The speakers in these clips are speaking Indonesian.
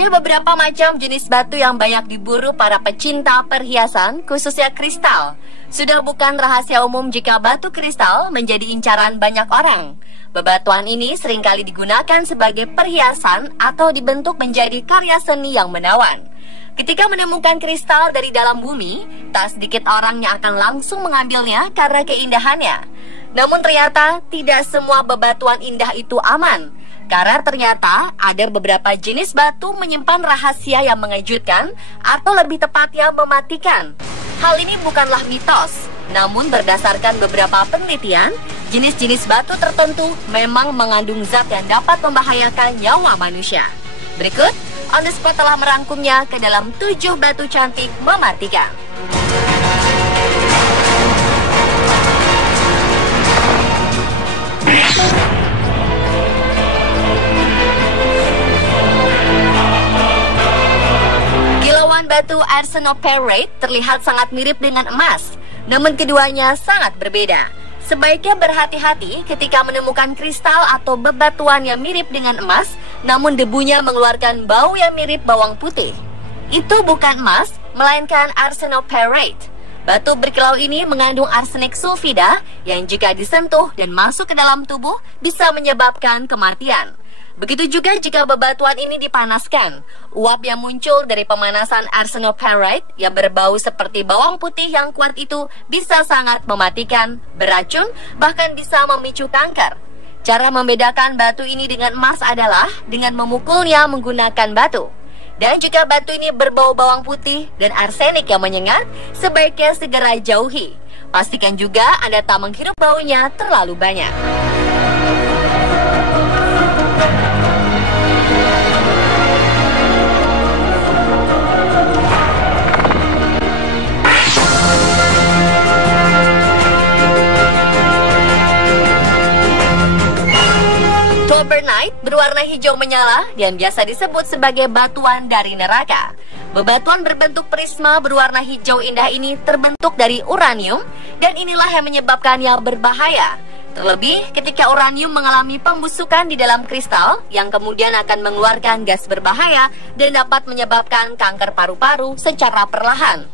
Ada beberapa macam jenis batu yang banyak diburu para pecinta perhiasan, khususnya kristal. Sudah bukan rahasia umum jika batu kristal menjadi incaran banyak orang. Bebatuan ini seringkali digunakan sebagai perhiasan atau dibentuk menjadi karya seni yang menawan. Ketika menemukan kristal dari dalam bumi, tak sedikit orang yang akan langsung mengambilnya karena keindahannya. Namun ternyata tidak semua bebatuan indah itu aman. Karena ternyata ada beberapa jenis batu menyimpan rahasia yang mengejutkan atau lebih tepatnya mematikan. Hal ini bukanlah mitos, namun berdasarkan beberapa penelitian, jenis-jenis batu tertentu memang mengandung zat yang dapat membahayakan nyawa manusia. Berikut, On The Spot telah merangkumnya ke dalam 7 batu cantik mematikan. Batu arsenoperate terlihat sangat mirip dengan emas, namun keduanya sangat berbeda. Sebaiknya berhati-hati ketika menemukan kristal atau bebatuan yang mirip dengan emas, namun debunya mengeluarkan bau yang mirip bawang putih. Itu bukan emas, melainkan arsenoperate. Batu berkilau ini mengandung arsenik sulfida yang jika disentuh dan masuk ke dalam tubuh bisa menyebabkan kematian. Begitu juga jika bebatuan ini dipanaskan. Uap yang muncul dari pemanasan arsenoperite yang berbau seperti bawang putih yang kuat itu bisa sangat mematikan, beracun, bahkan bisa memicu kanker. Cara membedakan batu ini dengan emas adalah dengan memukulnya menggunakan batu. Dan jika batu ini berbau bawang putih dan arsenik yang menyengat, sebaiknya segera jauhi. Pastikan juga Anda tak menghirup baunya terlalu banyak. Tobernite berwarna hijau menyala dan biasa disebut sebagai batuan dari neraka. Bebatuan berbentuk prisma berwarna hijau indah ini terbentuk dari uranium dan inilah yang menyebabkannya berbahaya. Terlebih ketika uranium mengalami pembusukan di dalam kristal yang kemudian akan mengeluarkan gas berbahaya dan dapat menyebabkan kanker paru-paru secara perlahan.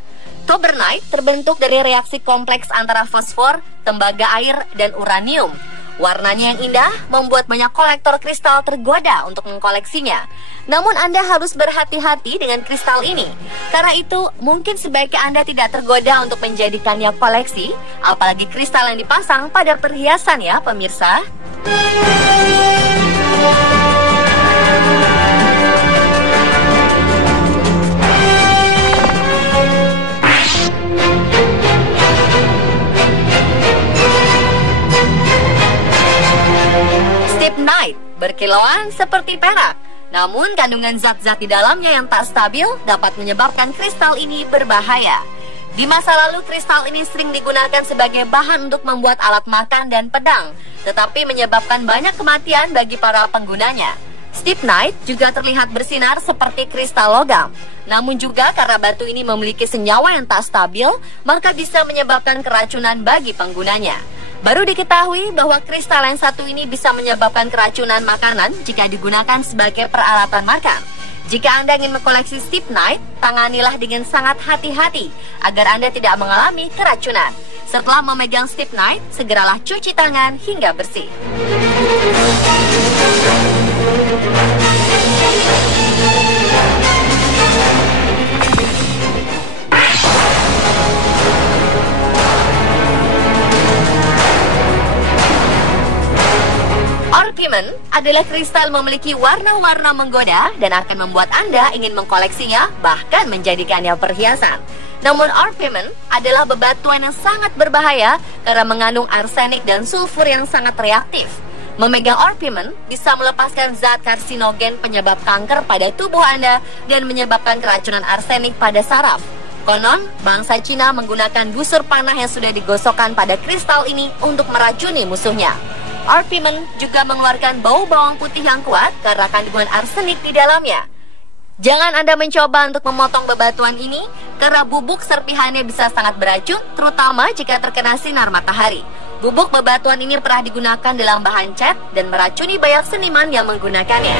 Tobernite terbentuk dari reaksi kompleks antara fosfor, tembaga air, dan uranium. Warnanya yang indah membuat banyak kolektor kristal tergoda untuk mengkoleksinya. Namun Anda harus berhati-hati dengan kristal ini. Karena itu, mungkin sebaiknya Anda tidak tergoda untuk menjadikannya koleksi, apalagi kristal yang dipasang pada perhiasan ya pemirsa. Stibnite berkilauan seperti perak, namun kandungan zat-zat di dalamnya yang tak stabil dapat menyebabkan kristal ini berbahaya. Di masa lalu kristal ini sering digunakan sebagai bahan untuk membuat alat makan dan pedang, tetapi menyebabkan banyak kematian bagi para penggunanya. Stibnite juga terlihat bersinar seperti kristal logam, namun juga karena batu ini memiliki senyawa yang tak stabil, maka bisa menyebabkan keracunan bagi penggunanya. Baru diketahui bahwa kristal yang satu ini bisa menyebabkan keracunan makanan jika digunakan sebagai peralatan makan. Jika Anda ingin mengkoleksi stibnite, tanganilah dengan sangat hati-hati agar Anda tidak mengalami keracunan. Setelah memegang stibnite, segeralah cuci tangan hingga bersih. Orpiment adalah kristal memiliki warna-warna menggoda dan akan membuat Anda ingin mengkoleksinya, bahkan menjadikannya perhiasan. Namun orpiment adalah bebatuan yang sangat berbahaya karena mengandung arsenik dan sulfur yang sangat reaktif. Memegang orpiment bisa melepaskan zat karsinogen penyebab kanker pada tubuh Anda dan menyebabkan keracunan arsenik pada saraf. Konon, bangsa Cina menggunakan busur panah yang sudah digosokkan pada kristal ini untuk meracuni musuhnya. Orpiment juga mengeluarkan bau bawang putih yang kuat karena kandungan arsenik di dalamnya. Jangan Anda mencoba untuk memotong bebatuan ini karena bubuk serpihannya bisa sangat beracun, terutama jika terkena sinar matahari. Bubuk bebatuan ini pernah digunakan dalam bahan cat dan meracuni banyak seniman yang menggunakannya.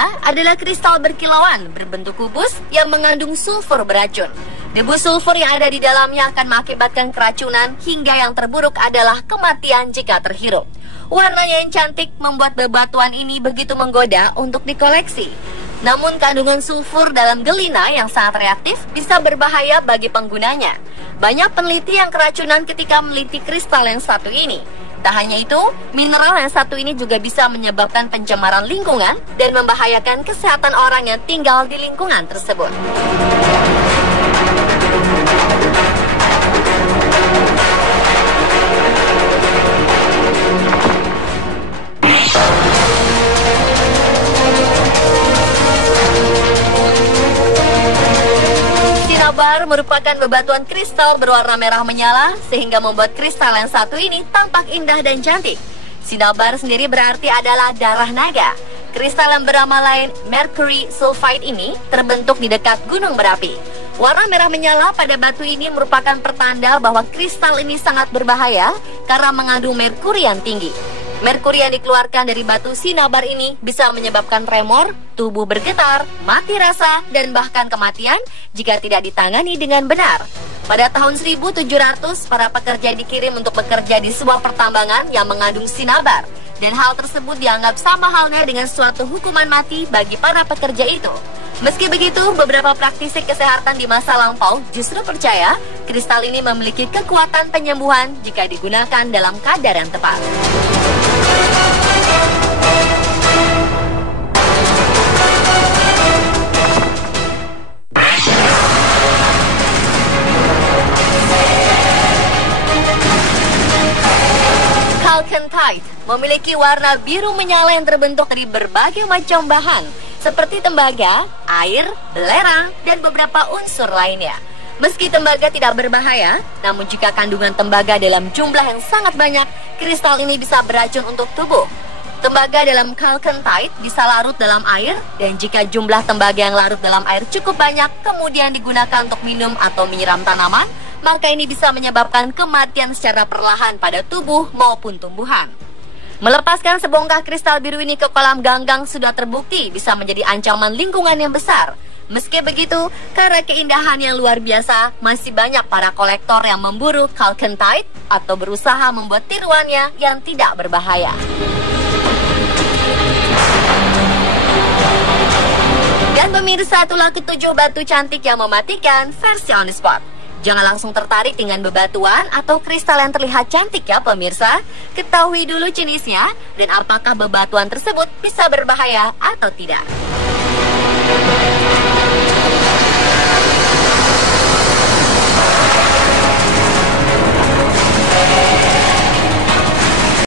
ketiga adalah kristal berkilauan berbentuk kubus yang mengandung sulfur beracun. Debu sulfur yang ada di dalamnya akan mengakibatkan keracunan hingga yang terburuk adalah kematian jika terhirup. Warnanya yang cantik membuat bebatuan ini begitu menggoda untuk dikoleksi. Namun kandungan sulfur dalam gelina yang sangat reaktif bisa berbahaya bagi penggunanya. Banyak peneliti yang keracunan ketika meneliti kristal yang satu ini. Tak hanya itu, mineral yang satu ini juga bisa menyebabkan pencemaran lingkungan dan membahayakan kesehatan orang yang tinggal di lingkungan tersebut. Sinabar merupakan bebatuan kristal berwarna merah menyala sehingga membuat kristal yang satu ini tampak indah dan cantik. Sinabar sendiri berarti adalah darah naga. Kristal yang bernama lain mercury sulfide ini terbentuk di dekat gunung berapi. Warna merah menyala pada batu ini merupakan pertanda bahwa kristal ini sangat berbahaya karena mengandung merkuri yang tinggi. Merkuri yang dikeluarkan dari batu sinabar ini bisa menyebabkan tremor, tubuh bergetar, mati rasa, dan bahkan kematian jika tidak ditangani dengan benar. Pada tahun 1700, para pekerja dikirim untuk bekerja di sebuah pertambangan yang mengandung sinabar. Dan hal tersebut dianggap sama halnya dengan suatu hukuman mati bagi para pekerja itu. Meski begitu, beberapa praktisi kesehatan di masa lampau justru percaya kristal ini memiliki kekuatan penyembuhan jika digunakan dalam kadar yang tepat. Chalcantite memiliki warna biru menyala yang terbentuk dari berbagai macam bahan seperti tembaga, air, belerang, dan beberapa unsur lainnya. Meski tembaga tidak berbahaya, namun jika kandungan tembaga dalam jumlah yang sangat banyak, kristal ini bisa beracun untuk tubuh. Tembaga dalam chalcantite bisa larut dalam air, dan jika jumlah tembaga yang larut dalam air cukup banyak, kemudian digunakan untuk minum atau menyiram tanaman, maka ini bisa menyebabkan kematian secara perlahan pada tubuh maupun tumbuhan. Melepaskan sebongkah kristal biru ini ke kolam ganggang sudah terbukti bisa menjadi ancaman lingkungan yang besar. Meski begitu, karena keindahan yang luar biasa, masih banyak para kolektor yang memburu chalcantite atau berusaha membuat tiruannya yang tidak berbahaya. Dan pemirsa, itulah ketujuh batu cantik yang mematikan versi On The Spot. Jangan langsung tertarik dengan bebatuan atau kristal yang terlihat cantik ya pemirsa. Ketahui dulu jenisnya dan apakah bebatuan tersebut bisa berbahaya atau tidak.